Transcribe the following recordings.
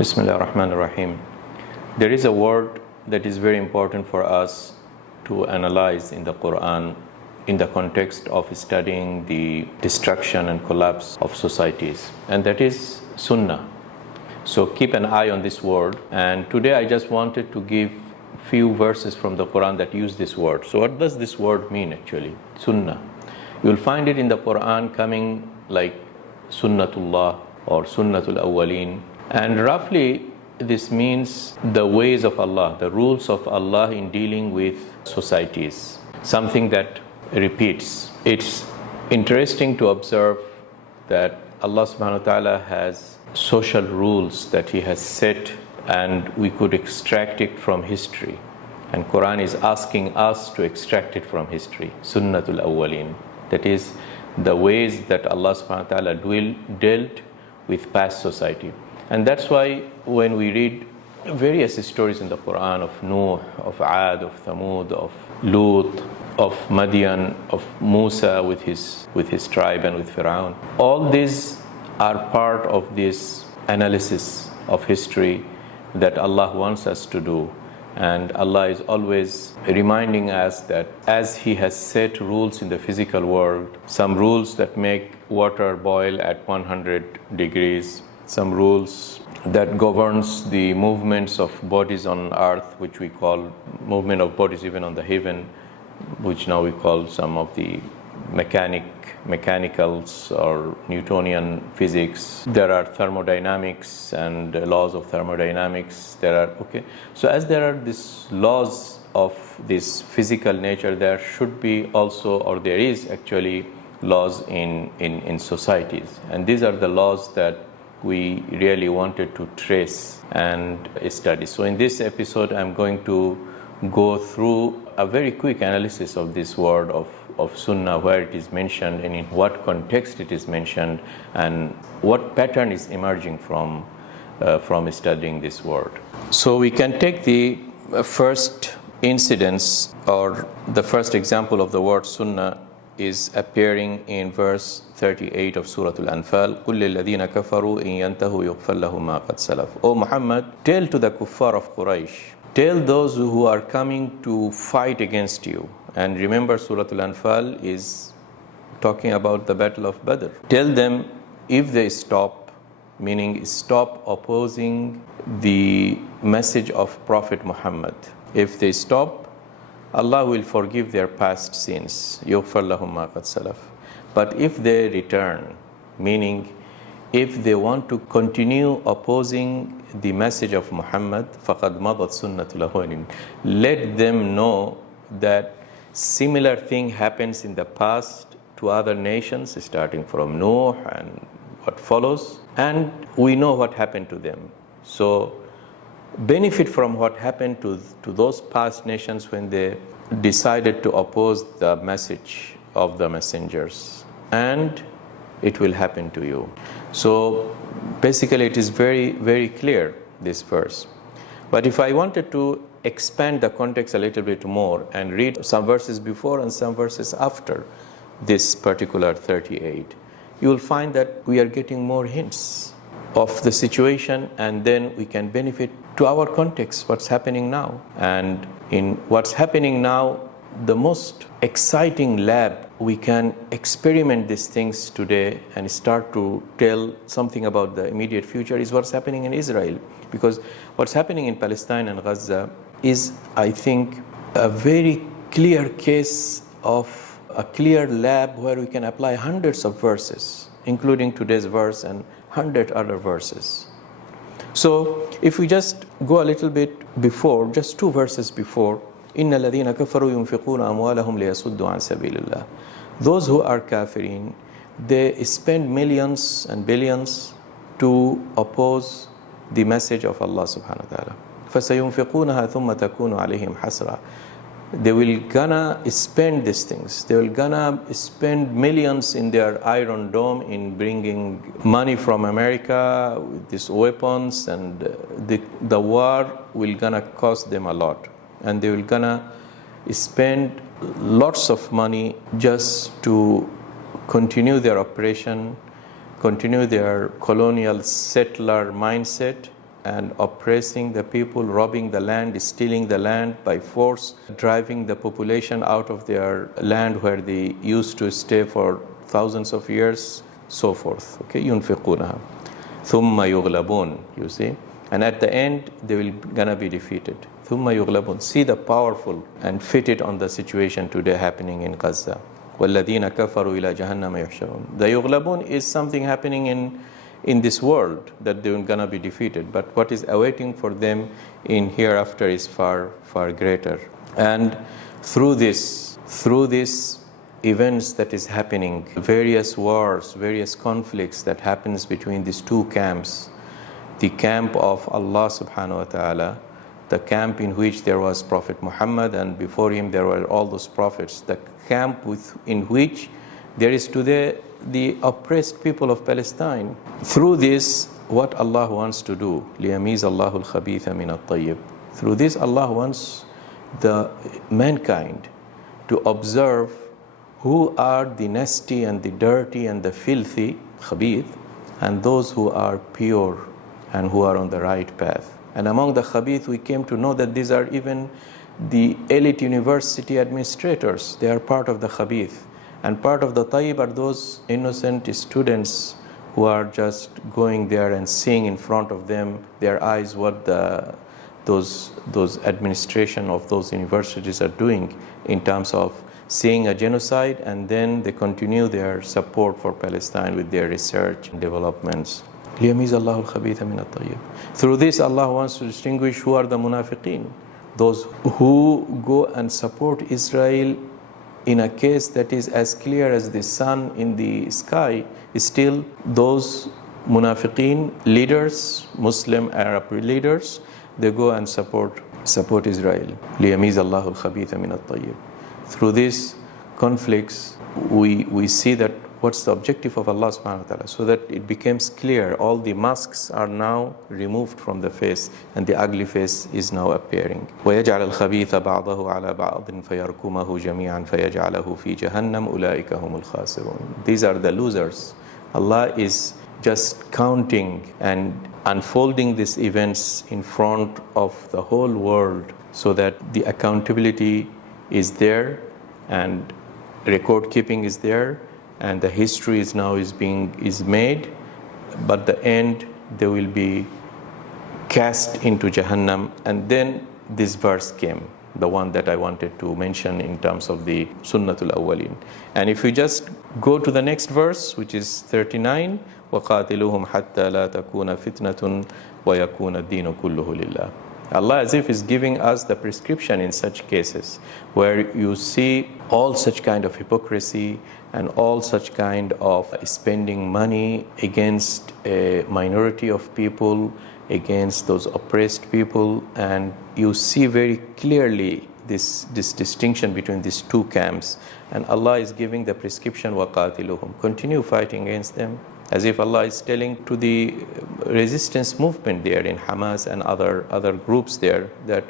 Bismillah ar-Rahman ar-Rahim. There is a word that is very important for us to analyze in the Quran in the context of studying the destruction and collapse of societies, and that is Sunnah. So keep an eye on this word, and today I just wanted to give few verses from the Quran that use this word. So what does this word mean actually? Sunnah. You'll find it in the Quran coming like Sunnatullah or Sunnatul Awwaleen, and roughly this means the ways of Allah, the rules of Allah in dealing with societies, something that repeats. It's interesting to observe that Allah subhanahu wa ta'ala has social rules that He has set, and we could extract it from history, and Quran is asking us to extract it from history. Sunnatul Awwaleen, that is the ways that Allah subhanahu wa ta'ala dealt with past society. And that's why when we read various stories in the Quran of Nuh, of Ad, of Thamud, of Lut, of Madian, of Musa with his tribe and with Fir'aun, all these are part of this analysis of history that Allah wants us to do. And Allah is always reminding us that as He has set rules in the physical world, some rules that make water boil at 100 degrees, some rules that governs the movements of bodies on earth, which we call movement of bodies even on the heaven, which now we call some of the mechanicals or Newtonian physics. There are thermodynamics and laws of thermodynamics. So as there are these laws of this physical nature, there should be also, or there is actually, laws in societies. And these are the laws that we really wanted to trace and study. So in this episode, I'm going to go through a very quick analysis of this word of Sunnah, where it is mentioned and in what context it is mentioned, and what pattern is emerging from studying this word. So we can take the first incidence, or the first example of the word Sunnah is appearing in verse 38 of Surah Al-Anfal. قُلْ لِلَّذِينَ كَفَرُوا إِن يَنْتَهُوا يُغْفَرْ لَهُم مَا قَدْ سَلَفَ. O Muhammad, tell to the kuffar of Quraysh, tell those who are coming to fight against you. And remember, Surah Al-Anfal is talking about the Battle of Badr. Tell them, if they stop, meaning stop opposing the message of Prophet Muhammad, if they stop, Allah will forgive their past sins. يُغْفَرْ لَهُم مَا قَدْ سَلَفَ. But if they return, meaning if they want to continue opposing the message of Muhammad, فَقَدْ مَضَتْ سُنَّةُ الْأَوَّلِينَ. Let them know that similar thing happens in the past to other nations, starting from Noah and what follows, and we know what happened to them. So benefit from what happened to those past nations when they decided to oppose the message of the messengers, and it will happen to you. So basically it is very, very clear, this verse. But if I wanted to expand the context a little bit more and read some verses before and some verses after this particular 38, you will find that we are getting more hints of the situation, and then we can benefit to our context, what's happening now. And in what's happening now, the most exciting lab, we can experiment these things today and start to tell something about the immediate future, is what's happening in Israel. Because what's happening in Palestine and Gaza is, I think, a very clear case of a clear lab where we can apply hundreds of verses, including today's verse and 100 other verses. So if we just go a little bit before, just two verses before, إِنَّ الَّذِينَ كَفَرُوا يُنْفِقُونَ أَمْوَالَهُمْ لِيَصُدُّوا عَنْ سَبِيلِ اللَّهِ. Those who are kafirin, they spend millions and billions to oppose the message of Allah subhanahu wa ta'ala. فَسَيُنْفِقُونَهَا ثُمَّ تَكُونُ عَلَيْهِمْ حَسْرًا. They will gonna spend these things. They will gonna spend millions in their Iron Dome in bringing money from America with these weapons, and the war will gonna cost them a lot. And they will gonna spend lots of money just to continue their operation, continue their colonial settler mindset, and oppressing the people, robbing the land, stealing the land by force, driving the population out of their land where they used to stay for thousands of years, so forth. Okay, ينفقونها ثم يغلبون, you see, and at the end they will gonna be defeated. ثم يغلبون. See the powerful and fit it on the situation today happening in Gaza. وَالَّذِينَ كَفَرُوا إِلَى جَهَنَّمَ يُحْشَرُونَ. The يغلبون is something happening in this world that they're gonna be defeated, but what is awaiting for them in hereafter is far, far greater. And through this events that is happening, various wars, various conflicts that happens between these two camps, the camp of Allah subhanahu wa ta'ala, the camp in which there was Prophet Muhammad, and before him there were all those prophets, the camp in which there is today the oppressed people of Palestine. Through this, what Allah wants to do, لِيَمِيزَ اللَّهُ الْخَبِيثَ مِنَ الطَّيِّبِ. Through this, Allah wants the mankind to observe who are the nasty and the dirty and the filthy, khabith, and those who are pure and who are on the right path. And among the khabith, we came to know that these are even the elite university administrators. They are part of the khabith. And part of the tayyib are those innocent students who are just going there and seeing in front of them, their eyes, what those administration of those universities are doing in terms of seeing a genocide, and then they continue their support for Palestine with their research and developments. لِيَمِيزَ اللَّهُ الْخَبِيثَ مِنَ الطَّيِّبِ. Through this, Allah wants to distinguish who are the munafiqeen, those who go and support Israel in a case that is as clear as the sun in the sky. Still, those munafiqeen leaders, Muslim Arab leaders, they go and support Israel. لِيَمِيزَ اللَّهُ الْخَبِيثَ مِنَ الطَّيِّبِ. Through these conflicts, we see that what's the objective of Allah subhanahu wa ta'ala, so that it becomes clear, all the masks are now removed from the face and the ugly face is now appearing. وَيَجْعَلَ الْخَبِيثَ بَعْضَهُ عَلَى بَعْضٍ فَيَرْكُمَهُ جَمِيعًا فَيَجْعَلَهُ فِي جَهَنَّمْ أُولَٰئِكَ هُمُ الْخَاسِرُونَ. These are the losers. Allah is just counting and unfolding these events in front of the whole world so that the accountability is there and record keeping is there, and the history is made, but the end they will be cast into Jahannam. And then this verse came, the one that I wanted to mention in terms of the Sunnatul Awwalin. And if we just go to the next verse, which is 39, وَقَاتِلُهُمْ حَتَّى لَا تَكُونَ فِتْنَةٌ وَيَكُونَ الدِّينُ كُلُّهُ لِلَّهِ. Allah as if is giving us the prescription in such cases where you see all such kind of hypocrisy and all such kind of spending money against a minority of people, against those oppressed people, and you see very clearly this distinction between these two camps, and Allah is giving the prescription, وَقَاتِلُهُمْ, continue fighting against them, as if Allah is telling to the resistance movement there in Hamas and other groups there that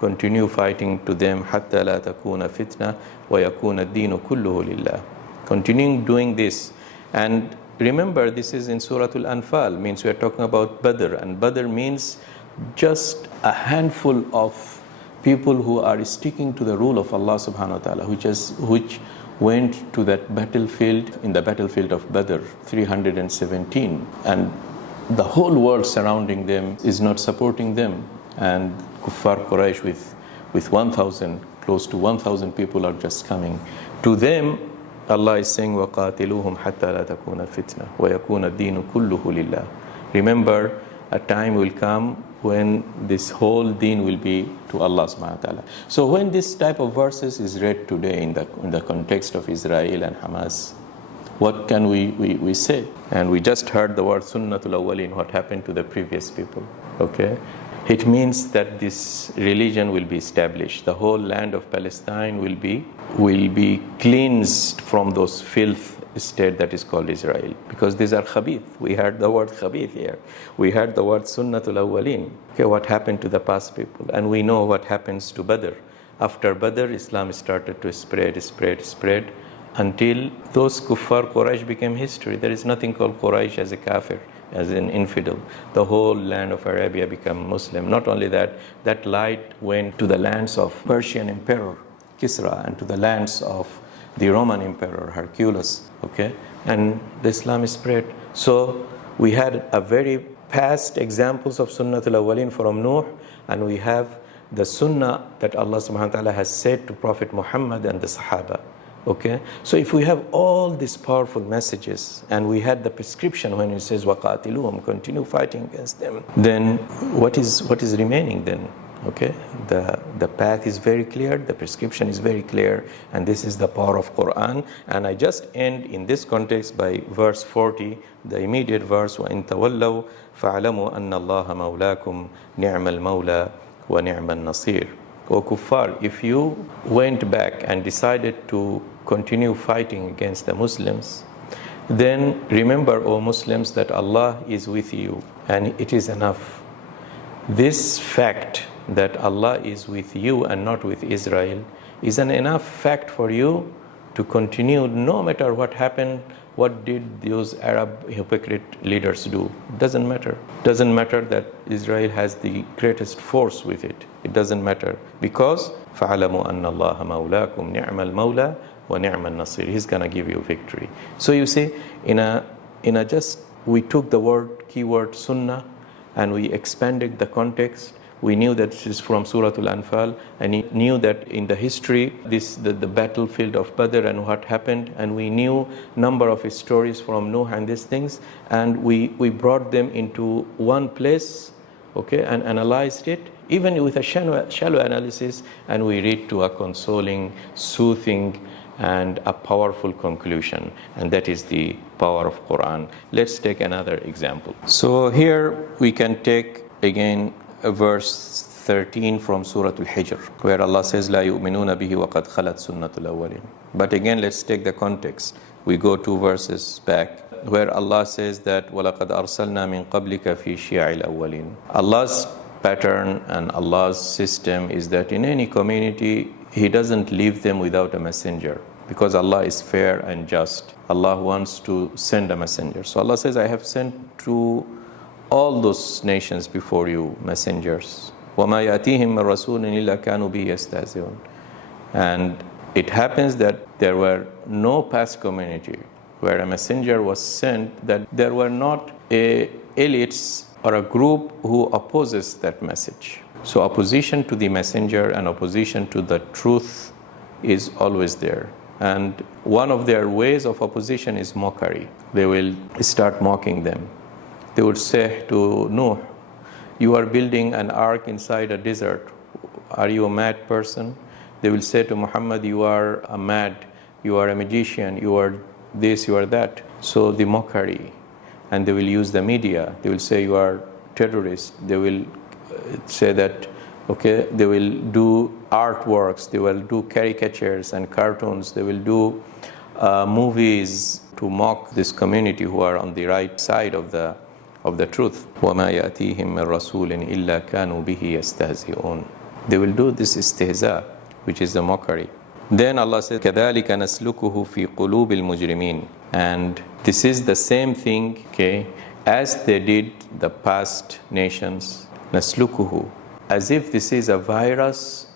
continue fighting to them, حَتَّى لَا تَكُونَ فِتْنَةٌ وَيَكُونَ الدِّينُ كُلُّهُ لِلَّهِ. Continuing doing this. And remember, this is in Surah Al-Anfal, means we are talking about Badr, and Badr means just a handful of people who are sticking to the rule of Allah subhanahu wa ta'ala, which went to that battlefield, in the battlefield of Badr, 317, and the whole world surrounding them is not supporting them, and Kuffar Quraysh with 1,000, close to 1,000 people are just coming. To them, Allah is saying, وَقَاتِلُوهُمْ حَتَّى لَا تَكُونَ فِتْنَةٌ وَيَكُونَ الدِّينُ كُلُّهُ لِلَّهِ. Remember, a time will come when this whole deen will be to Allah subhanahu wa ta'ala. So when this type of verses is read today in the context of Israel and Hamas, what can we say? And we just heard the word Sunnatul Awwalin, what happened to the previous people. Okay? It means that this religion will be established. The whole land of Palestine will be cleansed from those filth state that is called Israel. Because these are khabith. We heard the word khabith here. We heard the word Sunnatul Awwalin. Okay, what happened to the past people? And we know what happens to Badr. After Badr, Islam started to spread until those Kuffar Quraysh became history. There is nothing called Quraysh as a kafir. as an infidel. The whole land of Arabia became Muslim. Not only that, that light went to the lands of Persian Emperor Kisra and to the lands of the Roman Emperor Hercules, okay? And the Islam is spread. So we had a very past examples of Sunnatul Awwalin from Nuh, and we have the Sunnah that Allah subhanahu wa ta'ala has said to Prophet Muhammad and the Sahaba. Okay, so if we have all these powerful messages and we had the prescription when it says waqatiluhum, continue fighting against them, then what is remaining then? Okay, the path is very clear, the prescription is very clear, and this is the power of Quran. And I just end in this context by verse 40, the immediate verse, وَإِن تَوَلَّوْا فَاعْلَمُوا أَنَّ اللَّهَ مَوْلَاكُمْ نِعْمَ الْمَوْلَى وَنِعْمَ النَّصِيرُ. O Kuffar, if you went back and decided to continue fighting against the Muslims, then remember, O Muslims, that Allah is with you, and it is enough. This fact that Allah is with you and not with Israel is an enough fact for you to continue no matter what happened. What did those Arab hypocrite leaders do? Doesn't matter. Doesn't matter that Israel has the greatest force with it. It doesn't matter, because فَعَلَمُوا أَنَّ اللَّهَ مَوْلَاكُمْ نِعْمَ الْمَوْلَى وَنِعْمَ النَّصِيرُ. He's gonna give you victory. So you see, we took the keyword sunnah and we expanded the context. We knew that this is from Surah Al-Anfal, and he knew that in the history, the battlefield of Badr and what happened, and we knew number of stories from Nuh and these things, and we brought them into one place, okay, and analyzed it, even with a shallow analysis, and we read to a consoling, soothing, and a powerful conclusion, and that is the power of Quran. Let's take another example. So here we can take again verse 13 from Surah Al-Hijr, where Allah says, لا يؤمنون به وقد خلت سنة الأولين. But again, let's take the context. We go 2 verses back, where Allah says that وَلَقَدْ أَرْسَلْنَا مِن قَبْلِكَ فِي شِيَعِ الْأَوَّلِينَ. Allah's pattern and Allah's system is that in any community, He doesn't leave them without a messenger, because Allah is fair and just. Allah wants to send a messenger. So Allah says, I have sent to all those nations before you messengers. وَمَا يَأْتِيهِمْ مِنْ رَسُولٍ إِلَّا كَانُوا بِهِ يَسْتَهْزِئُونَ. And it happens that there were no past community where a messenger was sent that there were not elites or a group who opposes that message. So opposition to the messenger and opposition to the truth is always there. And one of their ways of opposition is mockery. They will start mocking them. They would say to Nuh, you are building an ark inside a desert. Are you a mad person? They will say to Muhammad, you are a mad, you are a magician, you are this, you are that. So the mockery. And they will use the media. They will say you are terrorist. They will say that, okay, they will do artworks, they will do caricatures and cartoons, they will do movies to mock this community who are on the right side of the truth. وَمَا يَأْتِيهِمْ مِنْ رَسُولٍ إِلَّا كَانُوا بِهِ يَسْتَهْزِئُونَ. They will do this istihza, which is the mockery. Then Allah says, كَذَلِكَ نَسْلُكُهُ فِي قُلُوبِ الْمُجْرِمِينَ. And this is the same thing, okay, as they did the past nations. نَسْلُكُهُ. As if this is a virus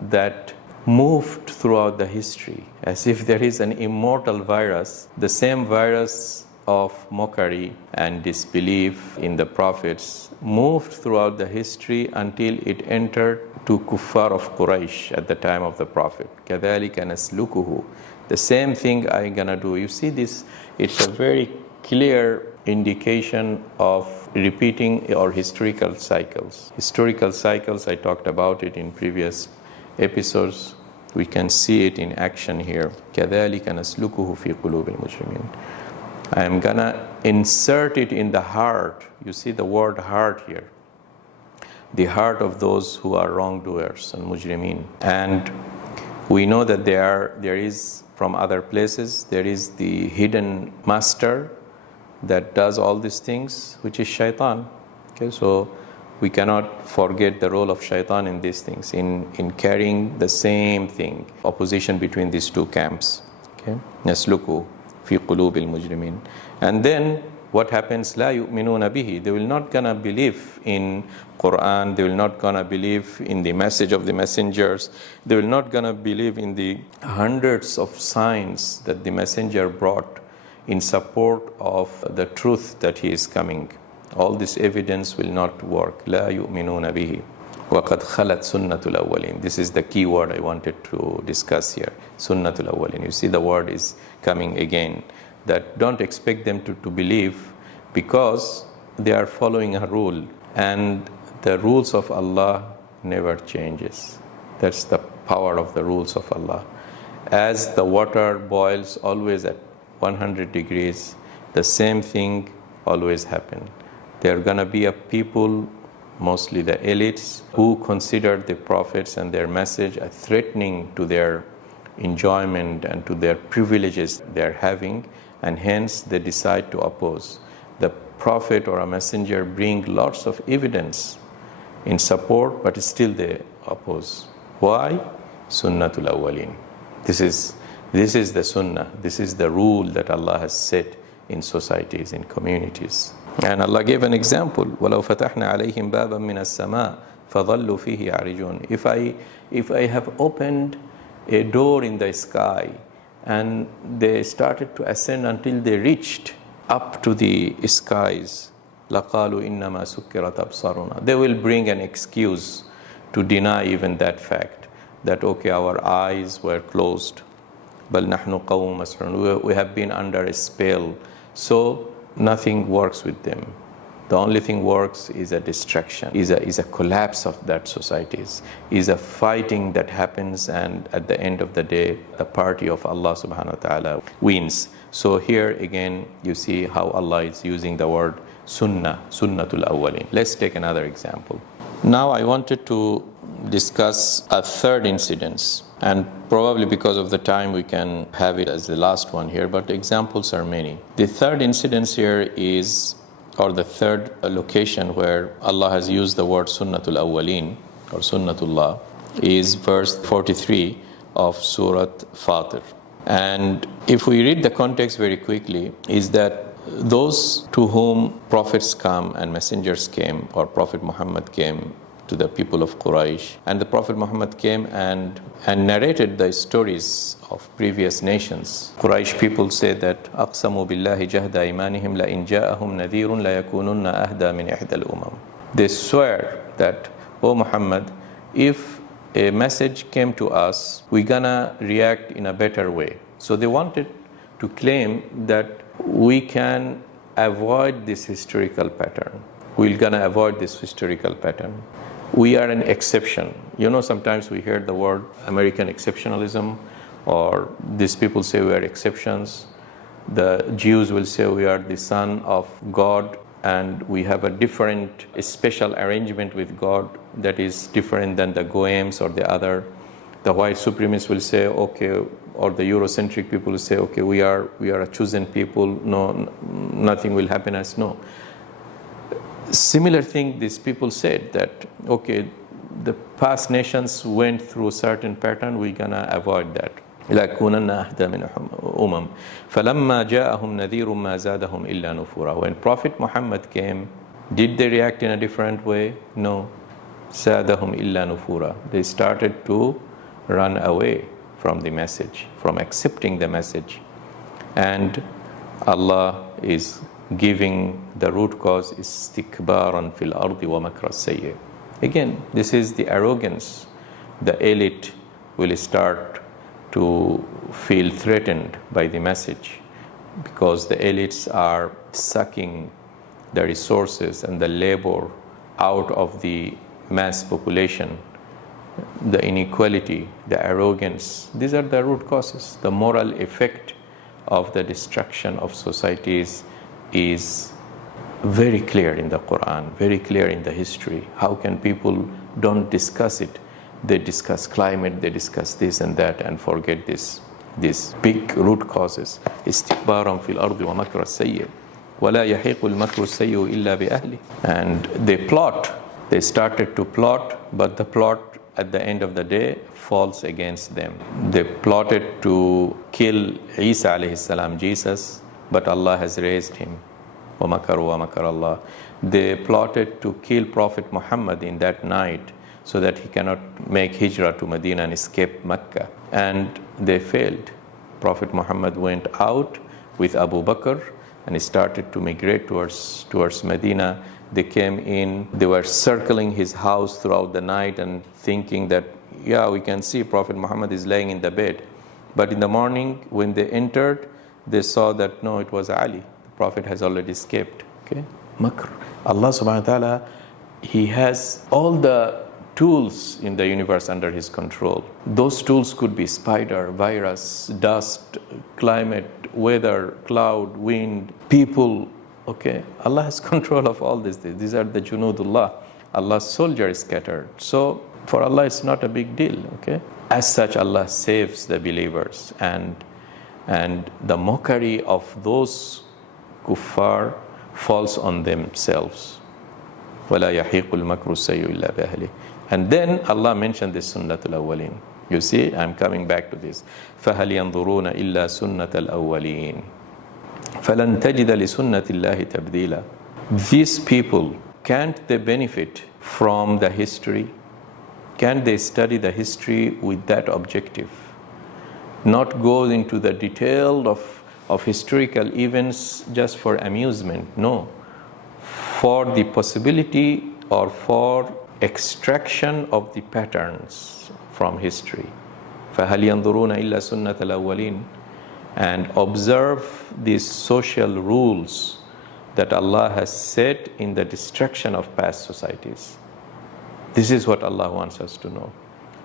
that moved throughout the history, as if there is an immortal virus, the same virus of mockery and disbelief in the prophets moved throughout the history until it entered to kuffar of Quraysh at the time of the prophet. كَذَلِكَ نَسْلُكُهُ. The same thing I'm gonna do. You see this, it's a very clear indication of repeating our historical cycles. Historical cycles, I talked about it in previous episodes. We can see it in action here. كَذَلِكَ نَسْلُكُهُ فِي قُلُوبِ الْمُجْرِمِينَ. I am gonna insert it in the heart. You see the word heart here. The heart of those who are wrongdoers and mujrimeen. And we know that there is, from other places, there is the hidden master that does all these things, which is shaitan. Okay, so we cannot forget the role of shaitan in these things, in carrying the same thing, opposition between these two camps. Okay, Nasluku fi qulubil mujrimin. And then what happens? La yu'minuna bihi. They will not gonna believe in Quran. They will not gonna believe in the message of the messengers. They will not gonna believe in the hundreds of signs that the messenger brought in support of the truth that he is coming. All this evidence will not work. La yu'minuna bihi. وَقَدْ خَلَتْ سُنَّةُ الْأَوَّلِينَ. This is the key word I wanted to discuss here. Sunnatul Awwalin. You see the word is coming again. That don't expect them to believe, because they are following a rule, and the rules of Allah never changes. That's the power of the rules of Allah. As the water boils always at 100 degrees, the same thing always happen. There are gonna be a people, mostly the elites, who consider the prophets and their message a threatening to their enjoyment and to their privileges they're having, and hence they decide to oppose. The prophet or a messenger bring lots of evidence in support, but still they oppose. Why? Sunnatul Awwalin. This is the sunnah. This is the rule that Allah has set in societies, in communities. And Allah gave an example. وَلَوْ فَتَحْنَا عَلَيْهِمْ بَابًا مِنَ السَّمَاءِ فَظَلُّوا فِيهِ يَعْرِجُونَ. If I have opened a door in the sky and they started to ascend until they reached up to the skies, لَقَالُوا إِنَّمَا سُكِّرَتْ أَبْصَارُنَا. They will bring an excuse to deny even that fact, that okay, our eyes were closed. بَلْ نَحْنُ قَوْمٌ مَسْحُورُونَ. We have been under a spell. So nothing works with them. The only thing works is a distraction, is a collapse of that societies, is a fighting that happens, and at the end of the day, the party of Allah subhanahu wa ta'ala wins. So here again, you see how Allah is using the word sunnah, sunnatul awwalin. Let's take another example. Now I wanted to discuss a third incident, and probably because of the time we can have it as the last one here, but examples are many. The third incident here is, or the third location where Allah has used the word sunnatul awwalin or sunnatullah, is verse 43 of Surah Fatir. And if we read the context very quickly, is that those to whom prophets come and messengers came, or Prophet Muhammad came to the people of Quraysh, and the Prophet Muhammad came and narrated the stories of previous nations. Quraysh people say that أَقْسَمُوا بِاللَّهِ جَهْدَ إِيمَانِهِمْ لَإِنْ جَاءَهُمْ نَذِيرٌ لَيَكُونُنَّ أَهْدَى مِنْ إِحْدَى الْأُمَمِ. They swear that, O Muhammad, if a message came to us, we're gonna react in a better way. So they wanted to claim that we can avoid this historical pattern. We're gonna avoid this historical pattern. We are an exception. You know, sometimes we hear the word American exceptionalism, or these people say we are exceptions. The Jews will say we are the son of God, and we have a different, a special arrangement with God that is different than the Goems or the other. The white supremacists will say, okay, or the Eurocentric people will say, okay, we are a chosen people. No, nothing will happen as no. Similar thing, these people said that, okay, the past nations went through a certain pattern, we're gonna avoid that. لَكُونَنَّ أَهْدَى مِنْ أُمَمٍ فَلَمَّا جَاءَهُمْ نَذِيرٌ مَا زَادَهُمْ إِلَّا نُفُورًا. When Prophet Muhammad came, did they react in a different way? No. زَادَهُمْ إِلَّا نُفُورًا. They started to run away from the message, from accepting the message. And Allah is giving the root cause is istikbaran fil ardi wa makra sayyi. Again, this is the arrogance. The elite will start to feel threatened by the message, because the elites are sucking the resources and the labor out of the mass population. The inequality, the arrogance, these are the root causes. The moral effect of the destruction of societies is very clear in the Quran, very clear in the history. How can people don't discuss it? They discuss climate, they discuss this and that, and forget these big root causes. استكبارا في الأرض ومكر السيء ولا يحيق المكر السيء إلا بأهله. And they started to plot, but the plot at the end of the day falls against them. They plotted to kill Isa alayhi salam, Jesus, but Allah has raised him. وَمَكَرُوا وَمَكَرَ اللَّهُ. They plotted to kill Prophet Muhammad in that night so that he cannot make hijrah to Medina and escape Mecca. And they failed. Prophet Muhammad went out with Abu Bakr and he started to migrate towards Medina. They came in, they were circling his house throughout the night and thinking that, yeah, we can see Prophet Muhammad is laying in the bed. But in the morning, when they entered, they saw that no, it was Ali. The Prophet has already escaped. Okay? Makr. Allah subhanahu wa ta'ala, He has all the tools in the universe under His control. Those tools could be spider, virus, dust, climate, weather, cloud, wind, people. Okay, Allah has control of all these things. These are the junudullah. Allah's soldiers scattered. So for Allah, it's not a big deal. Okay, as such, Allah saves the believers, and the mockery of those kuffar falls on themselves. وَلَا يَحِيقُ الْمَكْرُ السَّيِّئُ إِلَّا بِأَهْلِهِ. And then Allah mentioned this sunnatul awwalin. You see, I'm coming back to this. فَهَلْ يَنظُرُونَ إِلَّا سُنَّةَ الْأَوَّلِينَ فَلَنْ تَجِدَ لِسُنَّةِ اللَّهِ تَبْدِيلًا. These people, can't they benefit from the history? Can't they study the history with that objective? Not go into the detail of historical events just for amusement. No. For the possibility or for extraction of the patterns from history. فَهَلْ يَنظُرُونَ إِلَّا سُنَّةَ الْأَوَّلِينَ. And observe these social rules that Allah has set in the destruction of past societies. This is what Allah wants us to know.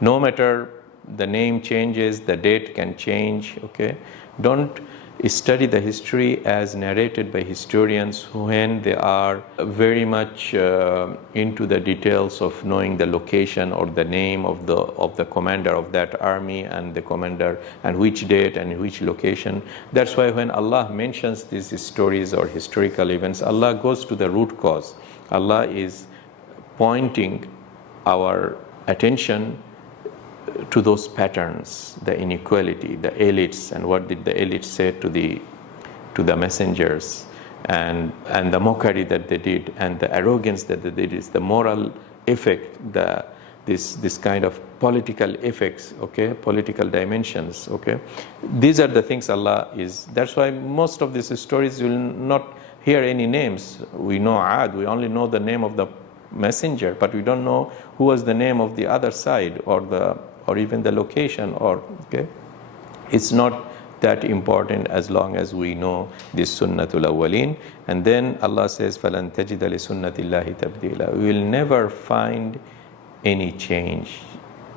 No matter the name changes, the date can change, okay? Don't study the history as narrated by historians when they are very much into the details of knowing the location or the name of the commander of that army and the commander and which date and which location. That's why when Allah mentions these stories or historical events, Allah goes to the root cause. Allah is pointing our attention to those patterns, the inequality, the elites, and what did the elites say to the messengers, and the mockery that they did, and the arrogance that they did, is the moral effect, this kind of political effects, okay, political dimensions, okay. These are the things Allah is. That's why most of these stories you will not hear any names. We know Ad, we only know the name of the messenger, but we don't know who was the name of the other side or even the location, or okay, it's not that important as long as we know this sunnatul awwalin. And then Allah says, فَلَنْ تَجِدَ لِسُنَّةِ اللَّهِ تَبْدِيلًا. We will never find any change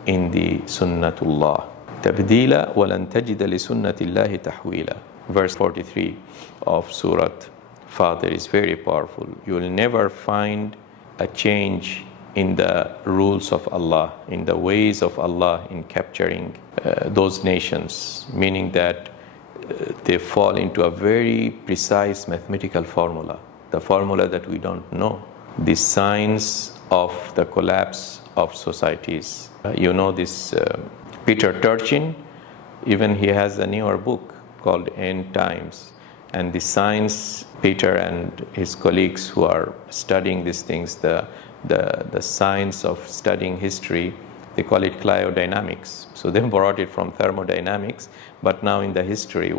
in the sunnatullah. تَبْدِيلًا وَلَنْ تَجِدَ لِسُنَّةِ اللَّهِ تَحْوِيلًا. Verse 43 of Surah Fatir is very powerful. You will never find a change in the rules of Allah, in the ways of Allah in capturing those nations, meaning that they fall into a very precise mathematical formula, the formula that we don't know, the signs of the collapse of societies. You know this Peter Turchin, even he has a newer book called End Times, and the science, Peter and his colleagues who are studying these things, the science of studying history, they call it cryodynamics. So they brought it from thermodynamics, but now in the history,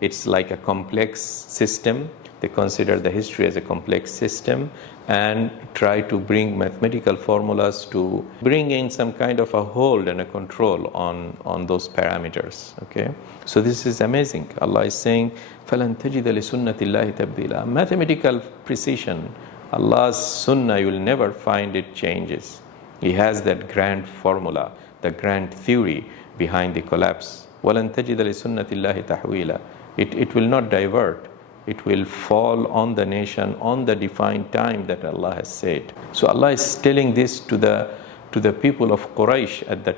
it's like a complex system. They consider the history as a complex system and try to bring mathematical formulas to bring in some kind of a hold and a control on those parameters. Okay, so this is amazing. Allah is saying, فَلَنْ تَجِدَ لِسُنَّةِ اللَّهِ تَبْدِيلًا. Mathematical precision. Allah's sunnah, you will never find it changes. He has that grand formula, the grand theory behind the collapse. وَلَنْ تَجِدَ لِسُنَّةِ اللَّهِ تَحْوِيلًا. It will not divert. It will fall on the nation on the defined time that Allah has said. So Allah is telling this to the people of Quraysh at the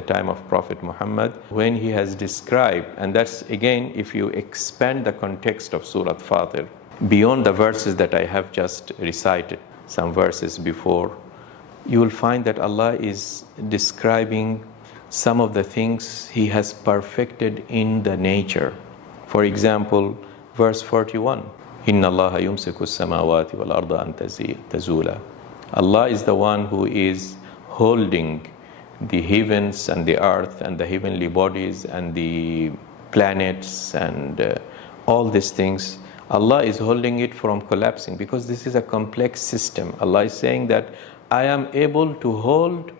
time of Prophet Muhammad, when he has described, and that's again, if you expand the context of Surah Fatir, beyond the verses that I have just recited, some verses before, you will find that Allah is describing some of the things He has perfected in the nature. For example, verse 41, إِنَّ اللَّهَ يُمْسِكُ السَّمَاوَاتِ وَالْأَرْضَ أَن تَزُولَ. Allah is the one who is holding the heavens and the earth and the heavenly bodies and the planets and all these things. Allah is holding it from collapsing because this is a complex system. Allah is saying that I am able to hold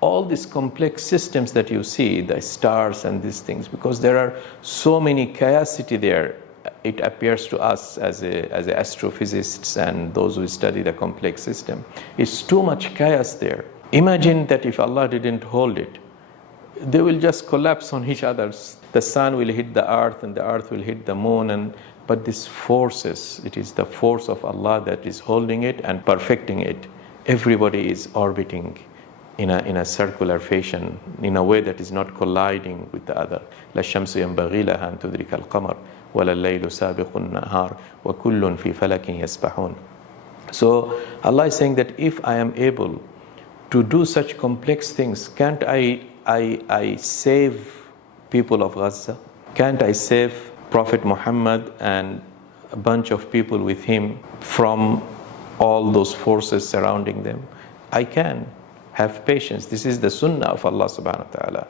all these complex systems that you see, the stars and these things, because there are so many chaosity there. It appears to us as astrophysicists and those who study the complex system, it's too much chaos there. Imagine that if Allah didn't hold it, they will just collapse on each other. The sun will hit the earth and the earth will hit the moon, but these forces, it is the force of Allah that is holding it and perfecting it. Everybody is orbiting in a circular fashion, in a way that is not colliding with the other. لا الشمس ينبغي لها أن تدرك القمر ولا الليل سابق النهار وكل في فلك يسبحون. So Allah is saying that if I am able to do such complex things, can't I save people of Gaza? Can't I save Prophet Muhammad and a bunch of people with him from all those forces surrounding them? I can. Have patience. This is the sunnah of Allah subhanahu wa ta'ala.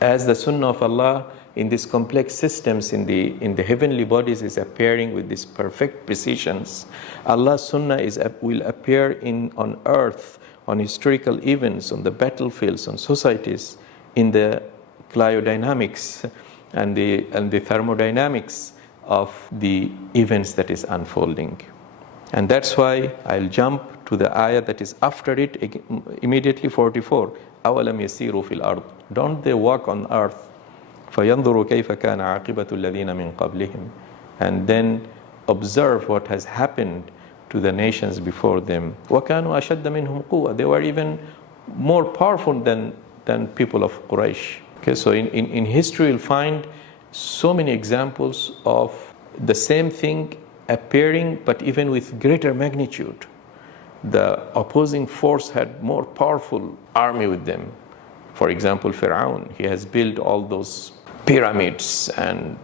As the sunnah of Allah in these complex systems in the heavenly bodies is appearing with these perfect precisions, Allah's sunnah will appear on earth, on historical events, on the battlefields, on societies, in the cryodynamics and the thermodynamics of the events that is unfolding. And that's why I'll jump to the ayah that is after it, immediately 44. أَوَلَمْ يَسِيرُوا فِي الْأَرْضِ. Don't they walk on earth? فَيَنْظُرُوا كَيْفَ كَانَ عَاقِبَةُ الَّذِينَ مِنْ قَبْلِهِمْ. And then observe what has happened to the nations before them. وَكَانُوا أَشَدَّ مِنْهُمْ قُوَّةً. They were even more powerful than people of Quraysh. Okay, so in history you'll find so many examples of the same thing appearing, but even with greater magnitude. The opposing force had more powerful army with them. For example, Fir'aun, he has built all those pyramids and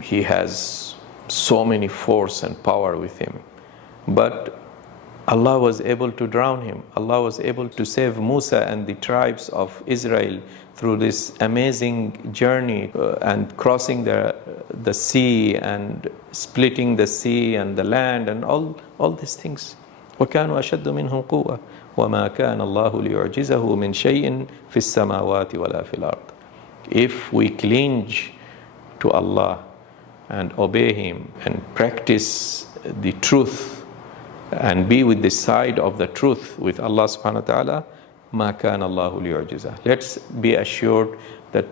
he has so many force and power with him. But Allah was able to drown him. Allah was able to save Musa and the tribes of Israel through this amazing journey and crossing the sea and splitting the sea and the land and all these things. وَكَانُوا أَشَدُّ مِنْهُمْ قُوَّةً وَمَا كَانَ اللَّهُ لِيُعْجِزَهُ مِنْ شَيْءٍ فِي السَّمَاوَاتِ وَلَا فِي الْأَرْضِ. If we cling to Allah and obey Him and practice the truth and be with the side of the truth with Allah subhanahu wa ta'ala, مَا كَانَ اللَّهُ لِيُعْجِزَهُ. Let's be assured that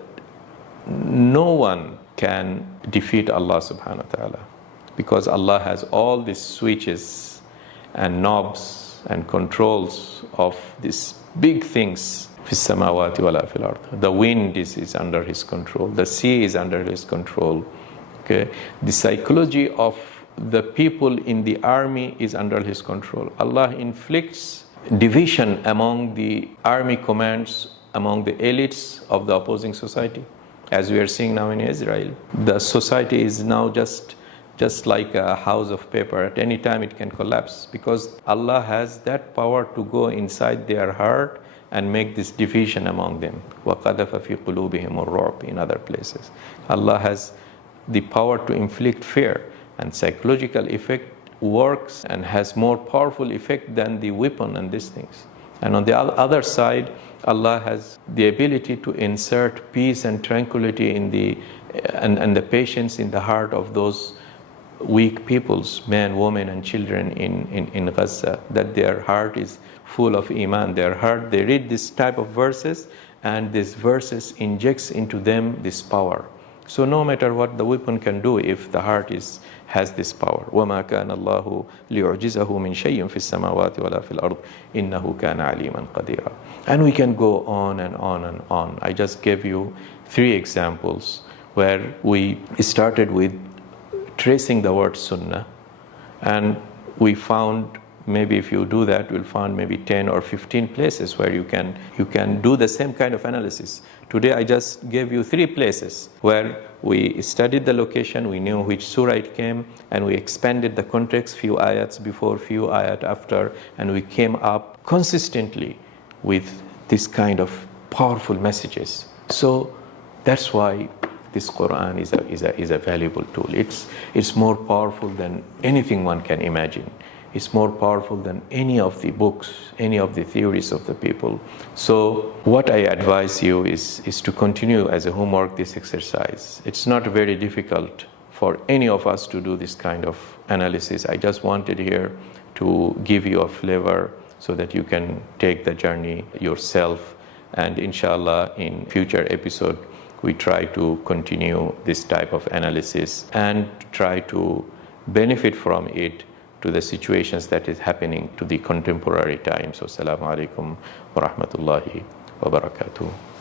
no one can defeat Allah subhanahu wa ta'ala, because Allah has all these switches and knobs and controls of these big things. فِي السَّمَاوَاتِ وَلَا فِي الْأَرْضِ. The wind is under His control. The sea is under His control. Okay? The psychology of the people in the army is under His control. Allah inflicts division among the army commands, among the elites of the opposing society, as we are seeing now in Israel. The society is now just like a house of paper. At any time it can collapse, because Allah has that power to go inside their heart and make this division among them. وَقَذَفَ فِي قُلُوبِهِمُ الرُّعْبِ. In other places, Allah has the power to inflict fear, and psychological effect works and has more powerful effect than the weapon and these things. And on the other side, Allah has the ability to insert peace and tranquility in and the patience in the heart of those weak peoples, men, women and children in Gaza, that their heart is full of iman. Their heart, they read this type of verses, and these verses injects into them this power. So no matter what the weapon can do, if the heart has this power. وَمَا كَانَ اللَّهُ لِيُعْجِزَهُ مِنْ شَيْءٍ فِي السَّمَاوَاتِ وَلَا فِي الْأَرْضِ إِنَّهُ كَانَ عَلِيمًا قَدِيرًا. And we can go on and on and on. I just gave you 3 examples where we started with tracing the word sunnah, and we found maybe if you do that, you'll find maybe 10 or 15 places where you can do the same kind of analysis. Today I just gave you 3 places where we studied the location, we knew which surah it came, and we expanded the context, few ayats before, few ayat after, and we came up consistently with this kind of powerful messages. So that's why this Quran is a valuable tool. It's more powerful than anything one can imagine. It's more powerful than any of the books, any of the theories of the people. So what I advise you is to continue as a homework this exercise. It's not very difficult for any of us to do this kind of analysis. I just wanted here to give you a flavor so that you can take the journey yourself. And inshallah, in future episode, we try to continue this type of analysis and try to benefit from it to the situations that is happening to the contemporary times. So, assalamu alaikum wa rahmatullahi wa barakatuh.